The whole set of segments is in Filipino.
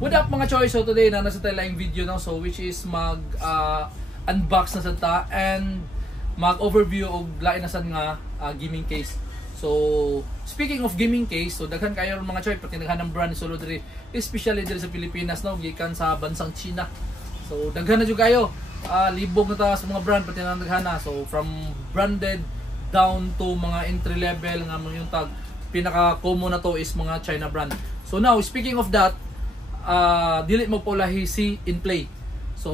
What up mga choy? So today na nasa tayo lang video no? So which is mag unbox na santa and mag overview og lain na sad nga gaming case. So speaking of gaming case, so daghan kayo mga choy pati daghan ng brand solo diri, especially diri sa Pilipinas no, gikan sa bansang China. So daghan na jud kayo. Libog na ta sa mga brand pati na daghan na. So from branded down to mga entry level nga mga yung tag pinaka common na to is mga China brand. So now speaking of that, dili mo polahi si InPlay. So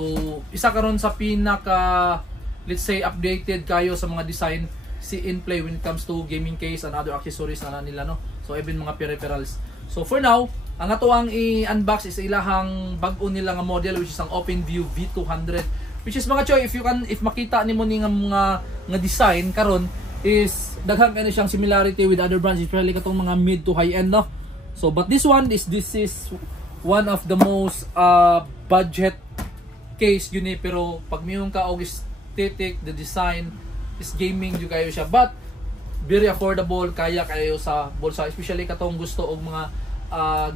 isa karon sa pinaka let's say updated kayo sa mga design si InPlay when it comes to gaming case and other accessories na nila no. So even mga peripherals. So for now, ang ato ang i-unbox is ilahang bag-o nila nga model which is ang OpenView V200, which is mga choy if makita nimo ni nga mga design karon is daghan kay siyang similarity with other brands, especially katong mga mid to high end no. So but this is one of the most budget case yun pero pag mayroon ka og aesthetic, the design is gaming jud kayo siya, but very affordable, kaya kayo sa bulsa, especially katong gusto og mga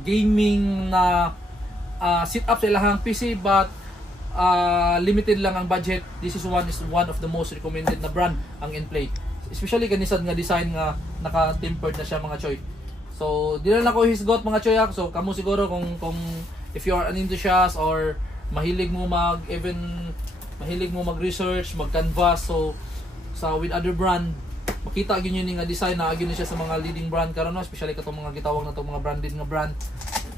gaming na setup sa ilahang PC but limited lang ang budget. This is one of the most recommended na brand ang InPlay, especially kanisad nga design nga naka-tempered na siya mga choy. So, di lang ako hisgot mga choy. So, kamo siguro kung if you are an enthusiast or mahilig mo mag-research, mag-canvas, so with other brand, makita gyud yun nga design na gyud siya sa mga leading brand karon no, especially katong mga gitawag na to mga branded nga brand,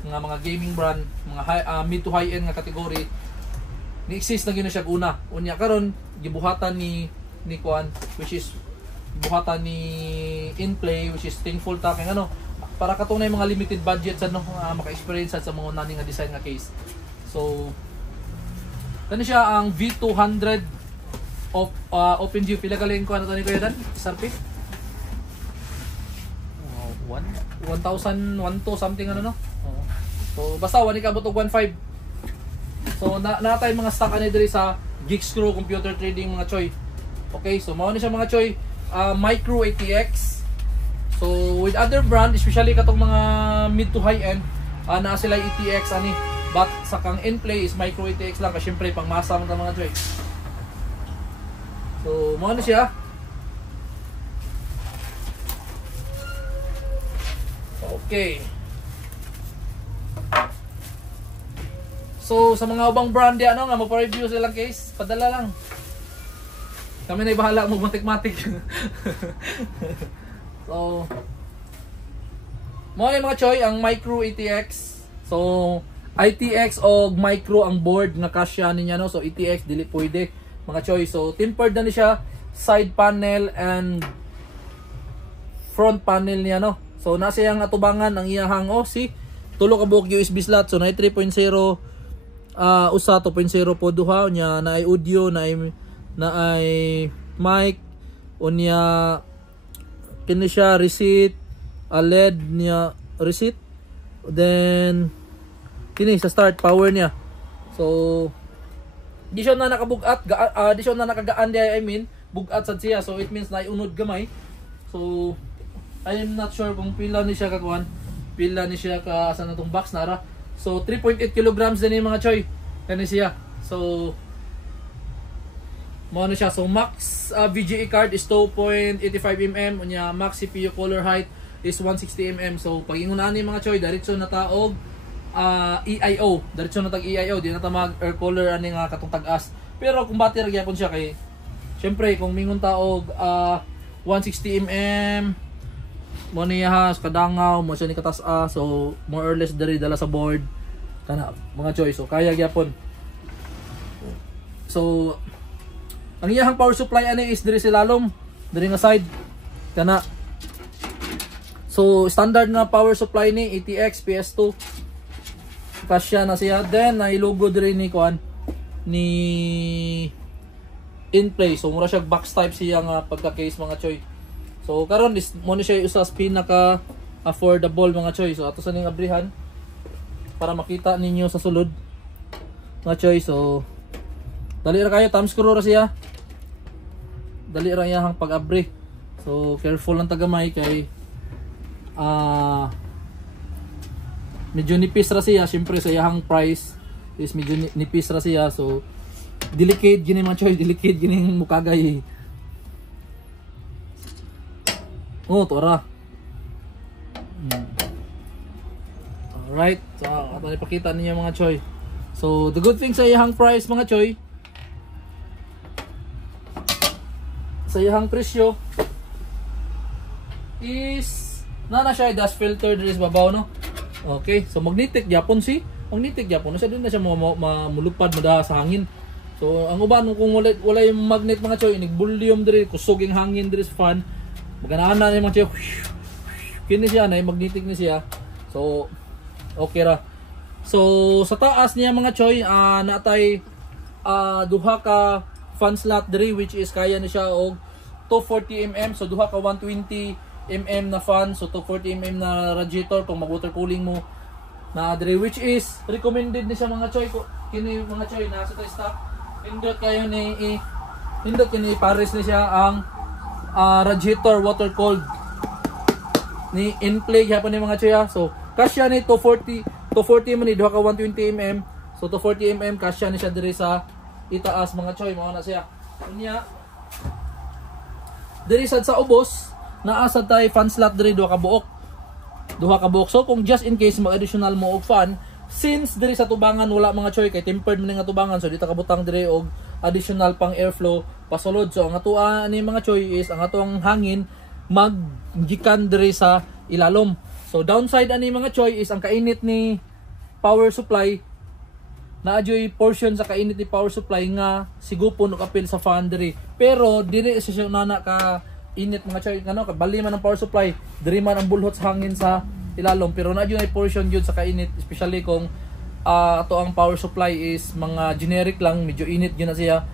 mga gaming brand, mga mid to high end nga category. Ni-exist na gyud siya una. Unya karon gibuhatan ni Kwan, which is buhatan ni InPlay, which is thankful ta kay ano para katunay mga limited budget sa no maka-experience sa mga nani nga design nga case. So kani siya ang V200 of OpenView. Pila galing ko ano to ni Kuya Dan? Sarpi? 1,000 something ano no? So basta wani ka butog 1.5. So natay mga stock ani diri sa Geekscrew Computer Trading mga choy. Okay, so mao ni siya mga choy. Micro ATX. So with other brand, especially katong mga mid to high end, naa sila ATX ani, but sa kang InPlay is Micro ATX lang kasi syempre pang masa man ta mga choy. So mo na siya. Okay. So sa mga ubang brand di ano nga mo-review silang case, padala lang. Kami na bahala mo matik-matik. So mo na mga choy ang Micro ATX. So ITX o Micro ang board nga kasya niya no. So ATX dili pwede mga choy. So tempered na ni siya side panel and front panel niya no. So nasa yang atubangan ang iyahang tulo ka buok USB slot. So na 3.0 usa 2.0 po duha nya na ay audio na ay mic unya kini siya receipt LED niya receipt, then kini sa start power niya. So di siya na nakabugat di siya na nakagaan di I mean bugat sad siya, so it means na unod gamay. So I am not sure kung pila ni siya kakuan, pila ni siya ka sa natong box nara. So 3.8 kilograms din mga choy kani siya. So mo na siya. So max VGA card is 2.85 mm, unya max CPU color height is 160 mm. So pag ingunaan ni mga choy diretso na taog EIO, diretso na tag EIO, di na ta mag air color ani nga katong tag-as. Pero kung battery gyapon siya kay syempre kung mingon taog 160 mm mo niya kadangaw mo siya ni katas so more or less diri dala sa board kana mga choy. So kaya gyapon. So ang iyahang power supply ani is diri silalom, diri nga side kana. So standard na power supply ni ATX PS2 kasya na siya. Then ay logo diri ni kuan ni InPlay. So mura siya box type siya nga pagka-case mga choy. So karon is mo ni siya usa sa pinaka affordable mga choy. So ato sa ning abrihan para makita ninyo sa sulod mga choy. So dali ra kayo, thumb screw ra siya. Dali ra iyang pag-abri. So careful lang tagamay kay medyo nipis ra siya, syempre sa iyang price is medyo nipis ra siya, so delicate gini mga choy, delicate gini mukagay. Oh, tora. Alright, so ato ipakita ninyo mga choy. So the good thing sa iyang price mga choy, sa iyang presyo is na siya dust filter diri sa babaw, no. Okay, so magnetic gyapon magnetic gyapon siya, din na siya mamulupad madaha sa hangin. So ang uban kung wala yung magnet mga choy, inig volume diri, kusog yung hangin diri sa fan, maganahan na yung mga choy, kini siya na magnetic ni siya. So okay ra. So sa taas niya mga choy, natay duha ka fan slot diri, which is kaya na siya og 240 mm, so duha ka 120 mm na fan, so 240 mm na radiator kung mag water cooling mo na diri, which is recommended ni siya mga choy. Kini mga choy nasa tayo stock, indot kayo ni indot kini pares ni siya ang radiator water cooled ni in-play gyapon ni mga choy. So kasya ni 240 man ni duha ka 120 mm, so 240 mm kasya ni siya diri sa itaas mga choy, mao na siya. Unya diri sad sa ubos naa sad tay fan slot diri, duha ka buok. So kung just in case mag additional mo og fan, since diri sa tubangan wala mga choy kay tempered man nga tubangan, so dito ka butang diri og additional pang airflow pasulod. So ang atoa ni mga choy is ang atong hangin maggikan diri sa ilalom. So downside ani mga choy is ang kainit ni power supply, naadyoy portion sa kainit ni power supply nga sigupon og apil sa fan diri, pero diri sa siya nana ka init mga choy, ngano bali man ang power supply, diri man ang bulhot sa hangin sa ilalom, pero naadyoy portion gyud sa kainit, especially kung ato ang power supply is mga generic lang, medyo init gyud na siya.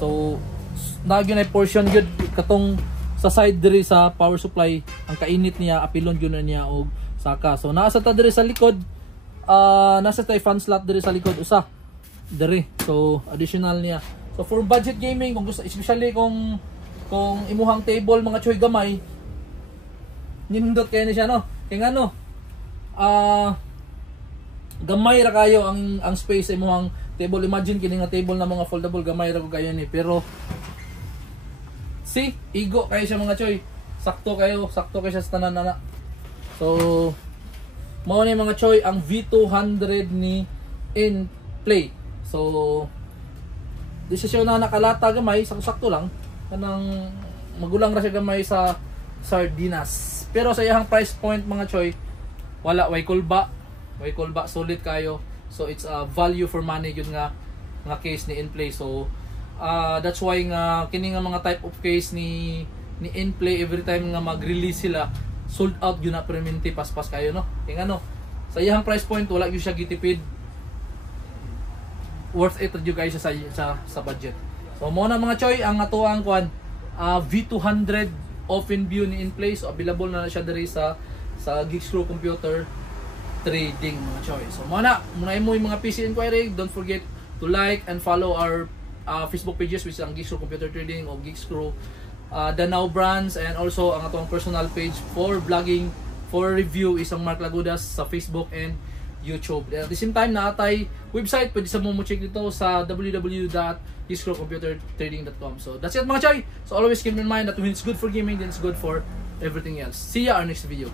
So naadyoy portion gyud katong sa side diri sa power supply, ang kainit niya apilon gyud na niya og saka. So nasa ta diri sa likod, nasa tay fan slot diri sa likod usa diri, so additional niya. So for budget gaming, kung gusto, especially kung imuhang table mga choy gamay, nindot kayo na siya, no. Kaya nga no, gamay ra kayo ang space sa imuhang table. Imagine kini nga table na mga foldable, gamay ra ko kayo ni, pero see, igo kayo siya mga choy, sakto kayo siya sa tanan na. So mao ni mga choy ang V200 ni in-play. So di siya na nakalata gamay, sakto lang kanang magulang ra siya gamay sa sardinas. Pero sa iyang price point mga choy, wala, way kulba solid kayo. So it's a value for money yun nga case ni in-play. So that's why nga kini nga mga type of case ni in-play, every time nga mag-release sila, sold out yun na, permanente paspas kayo, no. Kaya ano, sa iyang price point wala yun siya gitipid, worth it yun guys sa budget. So mo na mga choy ang ato ang kwan V200 open view ni in-play. So available na siya diri sa Geekscrew Computer Trading mga choy. So muna mo yung mga PC inquiry, don't forget to like and follow our Facebook pages, which is ang Geekscrew Computer Trading o Geekscrew Danao Brands, and also ang atong personal page for vlogging, for review is ang Mark Lagudas sa Facebook and YouTube. At the same time, naatay website, pwede sa mo check dito sa www.geekscrewcomputertrading.com. So that's it mga choy. So always keep in mind that when it's good for gaming, then it's good for everything else. See ya our next video.